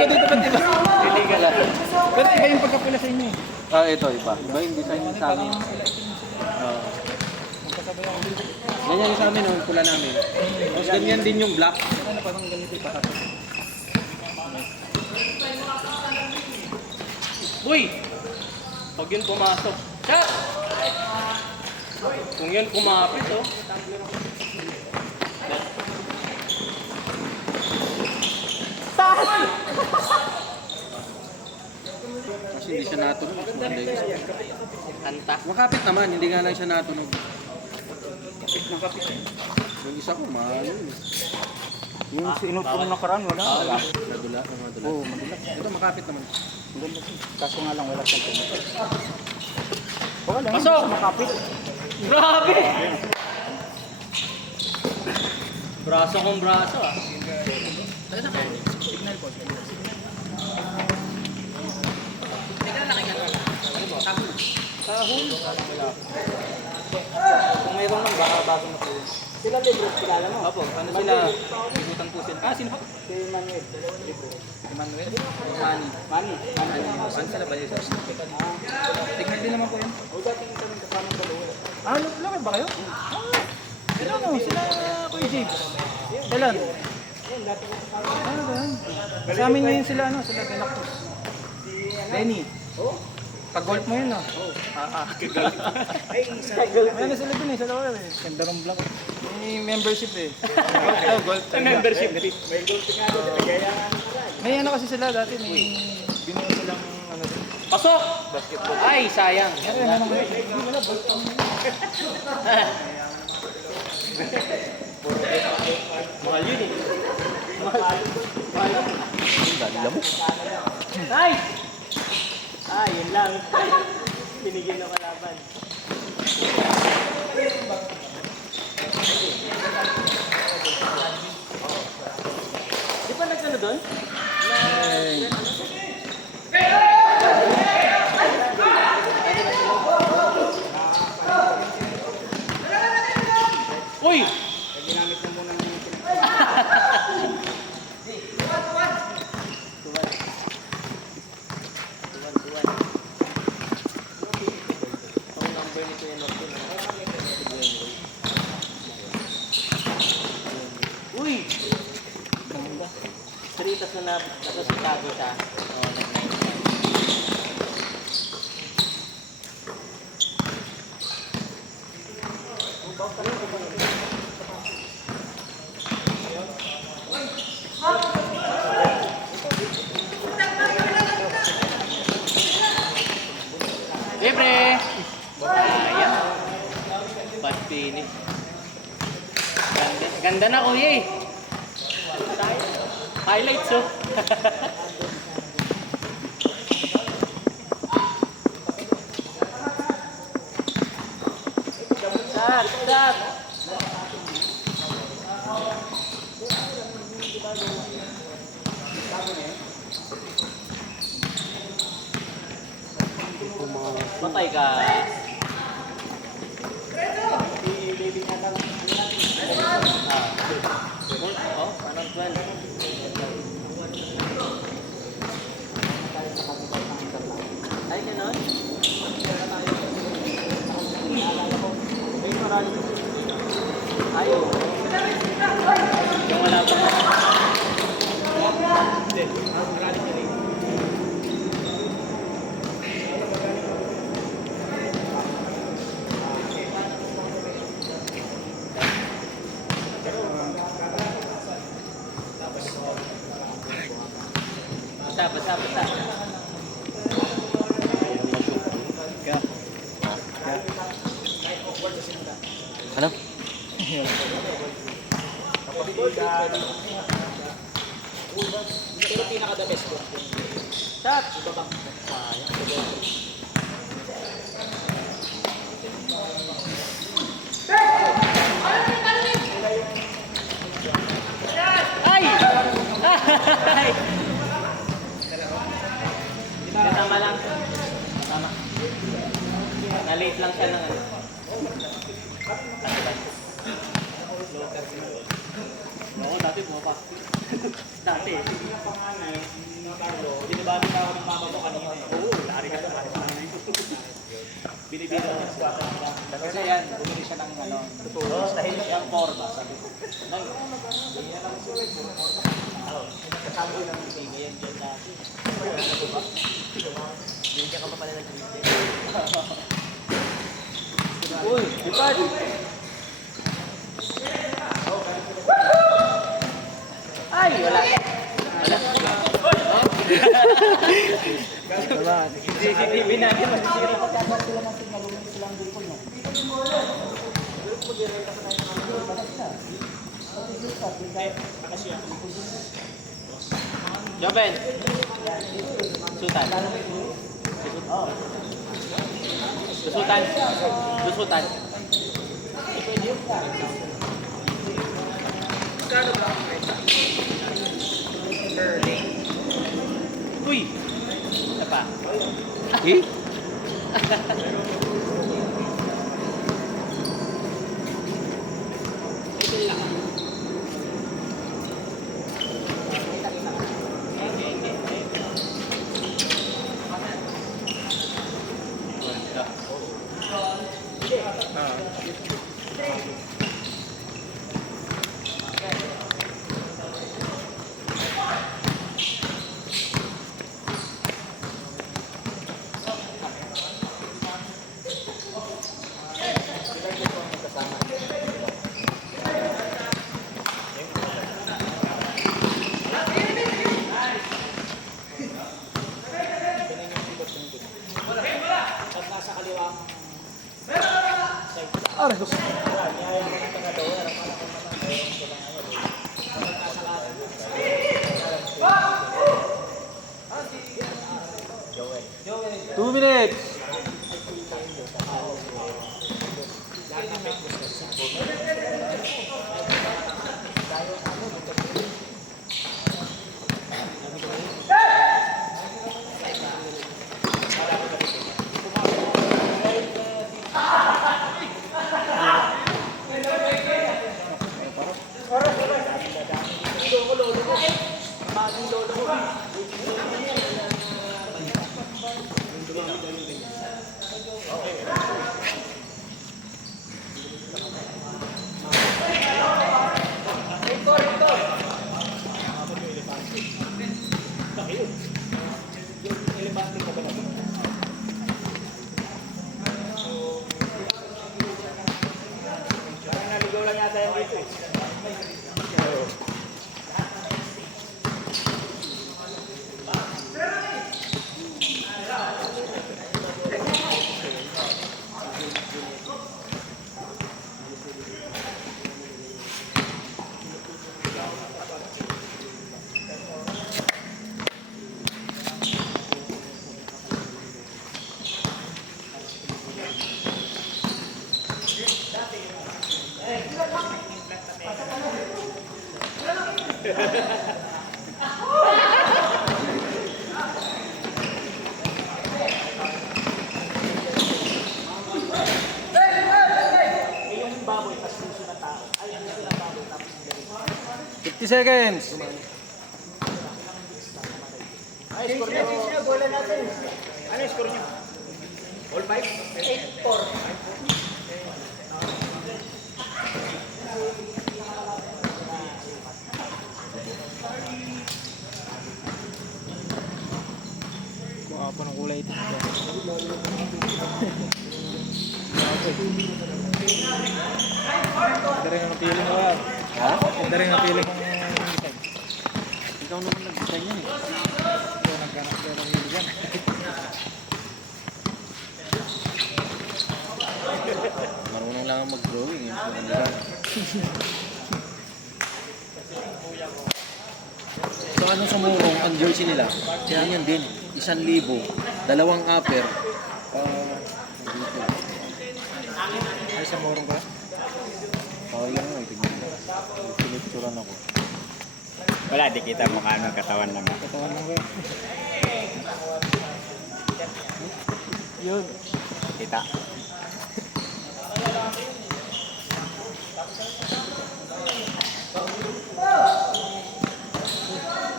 ba dito? Ba't iba? Illegal ah. Ba't iba yung pagkapula sa inyo eh? Ah, ito iba. Iba yung design sa amin. Ganyan yung sa amin, yung pula namin. Tapos ganyan din yung black. Ano parang ganito yung patas? Uy! Pag yun pumasok. Shot! Kung yun kumapit, oh. Kasi hindi siya natunog. Kanta. Makapit naman, hindi nga lang siya natunog. Kapit ng kapit eh. Yung isa ko, mahal yun. Yung sinut ko nung nakaraan, wala. Wala. Madula, madula. Oo, madulas. Ito makapit naman. Ang ganda siya. Kaso nga lang wala siyang tumot. Wala lang. Pasok! Hindi siya makapit. Grabe! Braso kong braso, ah. Signal po. Kahul. Kung mayroon lang, baka bago na po yun. Sila libre, kilala mo? Opo, ano sila? Ikutan po sila. Ah, sino po? Si Manuel. Emmanuel? Manny. Mani. Saan sila ba yun? Signal din naman po yun. O dating kami kasama ng dalawa. Ah, laki ba kayo? Ah, sila no, sila Kuya James. Kailan? Ano ba yan? Sa amin ngayon sila, ano, sila Benactus. Lenny. Pag-golf mo yun, no? Oo. Ano sila dun eh, sa lawal eh. Ganda ng vlog. May membership eh. Golf. Membership. May golf nga doon. May ano kasi sila dati, may binuo silang ano din. Pasok! Ay, sayang. Ano naman ngayon? Hindi wala, golf kami. Mahal yun eh. Mahal. Ay! Ah, yun lang. Binigyan ng kalaban. Di pa nagkano doon? Uy! Ginamit na muna ng Ang number nito yung Norton. Uy! Saritas na nasa Chicago siya. Libre! Ayan. Bad finish. Ganda, ganda na kuya eh. Highlights oh. Shot! Shot! Patay ka. Oh, anong 12? Ay, ganon? Ayaw. Yung wala pa. Basta. Ano? Pero pinaka-the best ko. Shot! Ay! Ay! Tama lang. Tama. Na-late lang siya ng ano. Oo, dati bumapasok. Dati. Uy, lipad! Ay, wala. CCTV natin masisira. Joven. Sutan. Susutan. Susutan. Uy! Isa pa. Eh? Two minutes. Seconds. Ano yung score niyo? All 5? 8-4. Kung ako ng kulay ito. Ganda rin ang napili mo. Ha? Ganda rin ang napili mong design. Ikaw naman nag-design yan eh. Ito, nagkanak ka ng hili yan. Marunong lang ang mag-drawing eh. So ano sa Murong, ang jersey nila, ganyan din. 1,000, 2 upper. Dito. Ay, sa morong ka? Yan mo, tignan mo. Pinicturan ako. Wala, di kita mukha ng katawan lang. Katawan lang ba? Yun. Kita.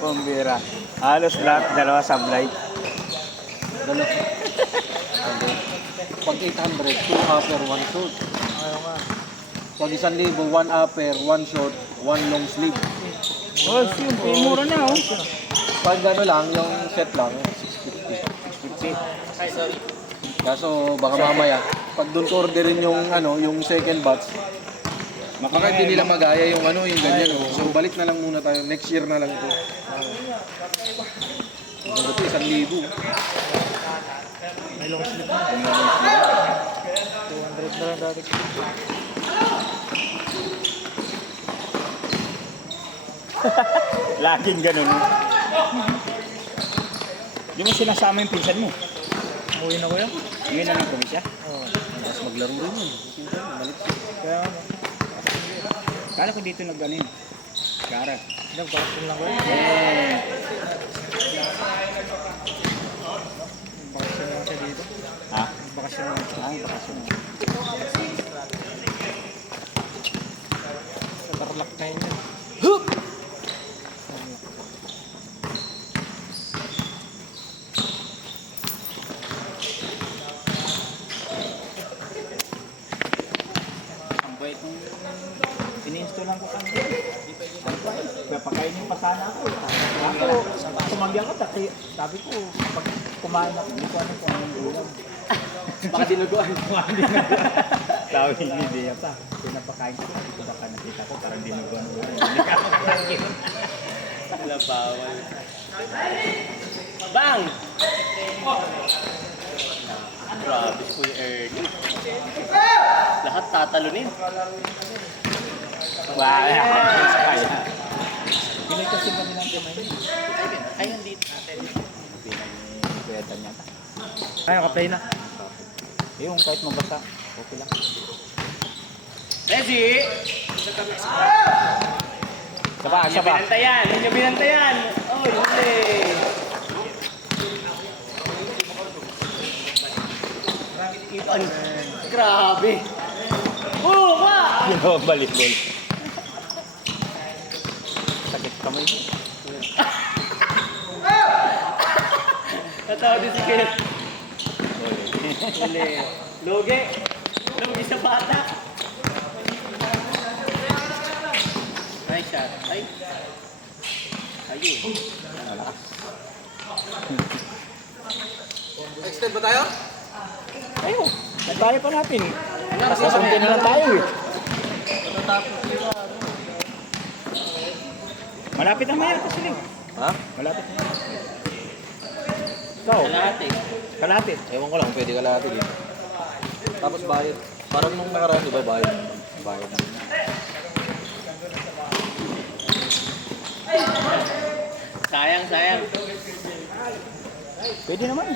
Pambira. Halos lahat dalawa sablay. Dalawa. Pag 800, 2 upper, 1 short. Ayaw nga. Pag 1,000, 1 upper, 1 short, one long sleeve. Oh, yung mura na oh. Pag ano lang, yung set lang, 650. 650. Kaso baka mamaya, pag doon ko orderin yung ano, yung second batch, baka hindi nila magaya yung ano, yung ganyan. Oh. So balik na lang muna tayo, next year na lang ito. Ano ito, 1,000. May long sleeve na. 200 na lang dati. Laging ganun. Di mo sinasama yung pinsan mo. Uwi na ko yan. Ngayon na ng probinsya. Oo. Tapos maglaro rin yun. Malit siya. Kaya ano. Kala ko dito nag-ano yun. Kara. Nagpakasyon lang ko yan. Bakasyon lang siya dito. Ha? Bakasyon lang siya. Ang bakasyon. Sa Tarlac na yun. Ang bait nung ini-install lang ko kanina. Pakainin pa sana ako. Ako, tumanggi ako. Sabi ko, pag kumain ako, hindi ko ano kung anong ulam. Baka dinuguan. Sabi ni Dea pa, pinapakain ko. Sabi ko baka nakita ko, parang dinuguan ulam. Hindi ka ako kakain. Wala bawal. Bang! Grabe po yung early. Lahat tatalunin. Wow. Pinay kasi kami ng kamay. Ayun dito. Pinay-pweta niya ta. Ay, naka-play na. Yung kahit mabasa, okay lang. Ready? Saba, Hindi saba. binantayan. Hindi binantayan. Oh, huli. Ipan. Grabe. Oh, wow! Yung balik-bol. Sakit kamay. Natawa din si Kit. Huli. Lugi. Lugi sa bata. Nice shot. Ay. Ayun. Extend ba tayo? Ayun, nagtayo pa natin. Sasundin na lang tayo eh. Malapit na mayata sila eh. Ha? Malapit na. Ikaw, Kalahati. kalapit. Ewan ko lang, pwede ka lahat dito. Tapos bayad. Parang nung nakaraan, di ba, bayad? Bayad na. Sayang, sayang. Pwede naman.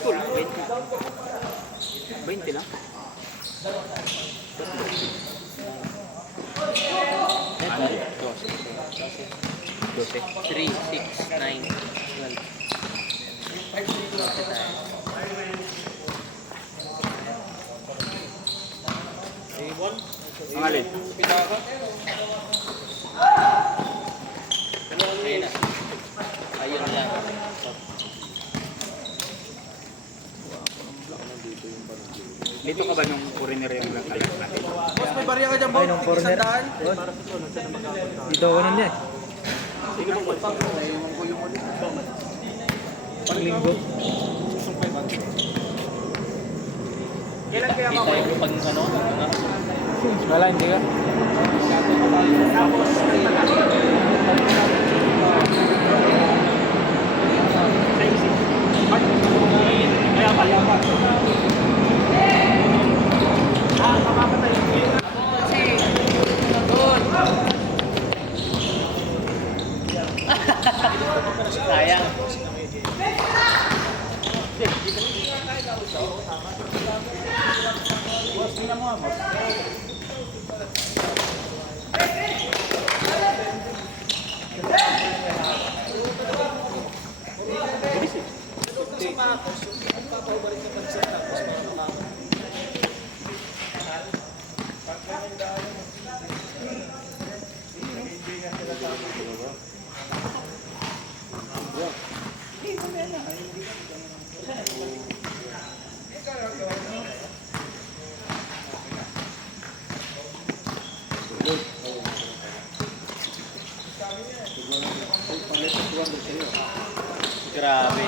Cool. 20 lang. Ito. 3, 6, 9, 12. Ang alin? Ayun na. Ayun lang. Dito ka ba nung foreigner yung nakalat natin? Boss, may barya ka dyan, Ay, nung corner. Dito ako nun niya eh. Paglinggo. Dito yung pag ano. Wala, hindi ka. Sayang. Grabe.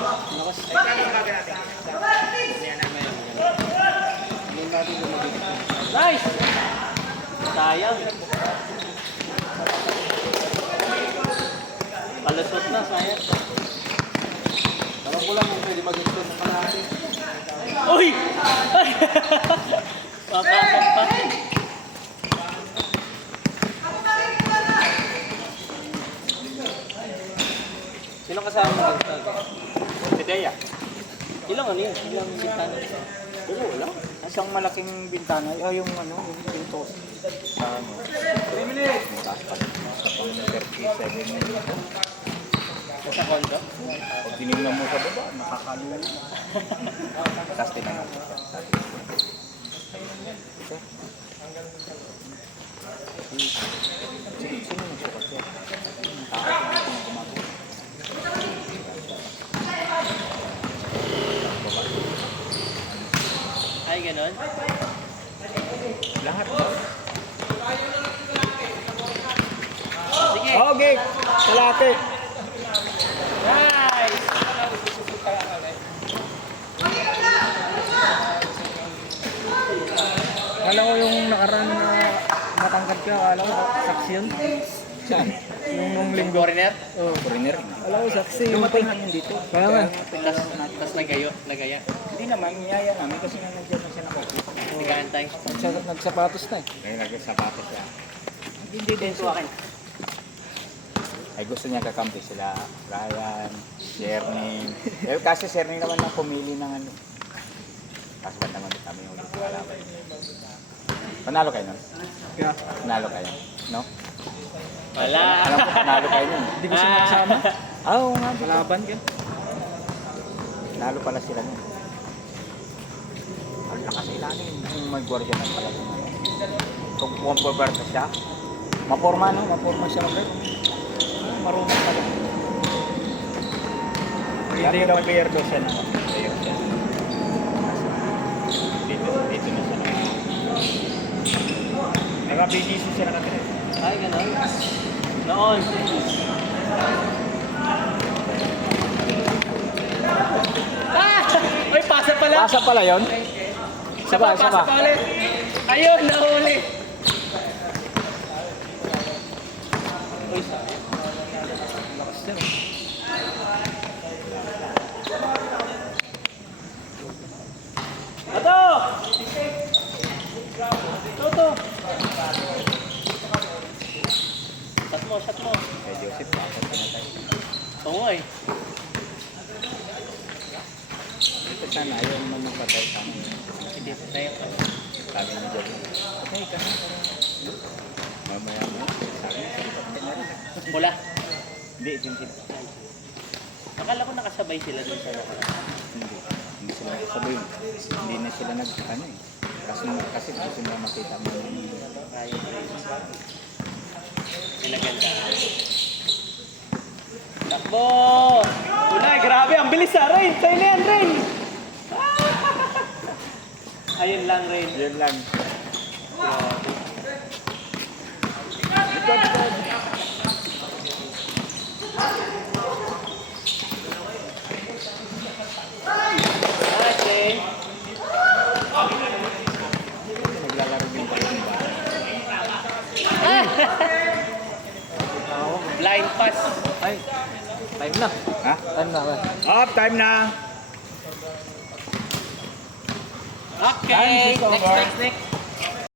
Nice! Sayang. Palusot na, sayang. Parang ko lang kung pwede mag-extend sa kalahati. Uy! Papasok pa. Sino kasama mo dito? Si Dea. Ilang ano yun? Ilang bintana? Oo, wala. Isang malaking bintana. Yung ano, yung pinto. Sa ano. 3 minutes. Taas pa. Sa pang 37 minutes. Sa condo? Pag tinignan mo sa baba, nakakaluwa. Tapos tinanong mo siya. Sino nagsukat siya? Ay, ganon? Lahat. Sige. Okay, salate. Nice! Kala ko yung nakaraan na matangkad ka, kala ko saksi yun. Saan? Nung linggo. Foreigner? Oh. Foreigner. Kala ko saksi yung Dumating lang yun dito. Kaya nga. Tapos nagaya. Hindi naman, niyaya namin kasi nga nandiyan na siya nakakita. Nag-aantay. Nagsapatos na eh. Kaya nagsapatos siya. Hindi din to akin. Ay gusto niya kakampi sila. Ryan, Sherning. Eh kasi Sherning naman ang pumili ng ano. Kasi ba't naman kami yung ulit kalaban. Panalo kayo nun? Yeah. Panalo kayo? No? Wala. Alam ko panalo kayo nun. Hindi ko siya makasama. Oo nga. Malaban ka. Panalo pala sila nun. Ang lakas ilalim. Yung may gwardiya na pala yung ano. Kung pumperta siya, maporma no? Maporma siya mag marunong pala. Hindi daw player daw siya naman. Player siya. Dito na siya naman. May mga BGC siya nakatira. Ay, ganon. Noon. Ah! Uy, pasa pala. Pasa pala yun? Isa pa, pasa pa ulit. Ayun, nahuli. Uy, sayang. Lakas din eh. Ato! Toto! Shot mo. Kay Joseph, pasok pinatay. Oo nga eh. Ito sana, ayaw naman magpatay sa amin. Hindi, tayo ka. Sabi ni Joseph, patay ka na. Mamaya mo, sabi niya, patay na rin. Pula. Hindi, tintin. Akala ko nakasabay sila dun sa nakaraan. Hindi sila sabay. Hindi na sila nag-ano eh. Kasi gusto nila makita mo yung Pinaganda. Takbo! Ulay, grabe, ang bilis ah, Rain! Tayo na yan, Rain! Ayun lang, Rain. yun lang. Nice, Rain. Naglalaro din pa yung ba? Blind pass. Ay, time na. Ha? Time na ba? Off, time na! Okay, next.